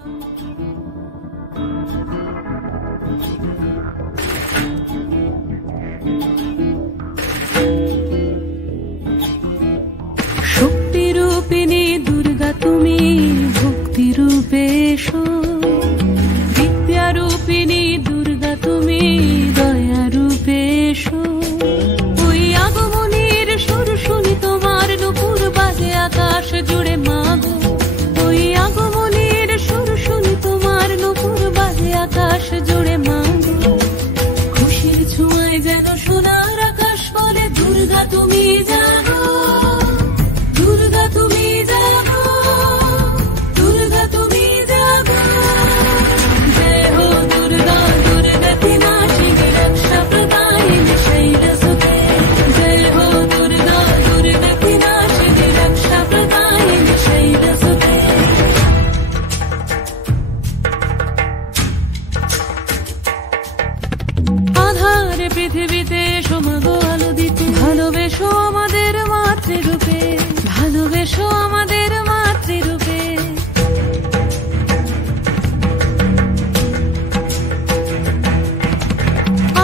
শক্তিরূপিণী দুর্গা তুমি ভক্তি রূপে এসো, বিদ্যারূপিণী দুর্গা তুমি দয়া রূপে এসো। ওই আগমনের সুর শুনি তোমার নুপুর বাজে আকাশ জুড়ে মাগো, ওই আগমনের সুর শুনি তোমার নুপুর বাজে আকাশ জুড়ে মাগো। খুশির ছোঁয়ায় যেন সোনার আকাশ বলে দুর্গা তুমি জাগো, দুর্গা তুমি জাগো, দুর্গা তুমি জাগো। জয় হো দুর্গা দুর্গা কি নাশিনী রক্ষা প্রদায়িনী শৈলসুতে, জয় হো দুর্গা দুর্গা কি নাশিনী রক্ষা প্রদায়িনী শৈলসুতে। আধারে পৃথিবীতে এসো মাগো আলো দিতে, ভালোবেসো আমাদের মাতৃরূপে, ভালোবেসো আমাদের মাতৃরূপে।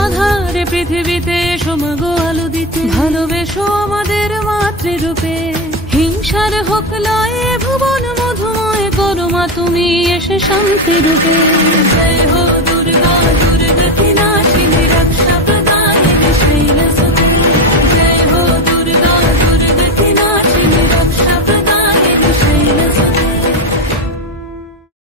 আধারে পৃথিবীতে এসো মাগো আলো দিতে, ভালোবেসো আমাদের মাতৃরূপে। হিংসার হোক লয়ে ভুবন মধুময় করো মা তুমি এসে শান্তি রূপে। জয় হো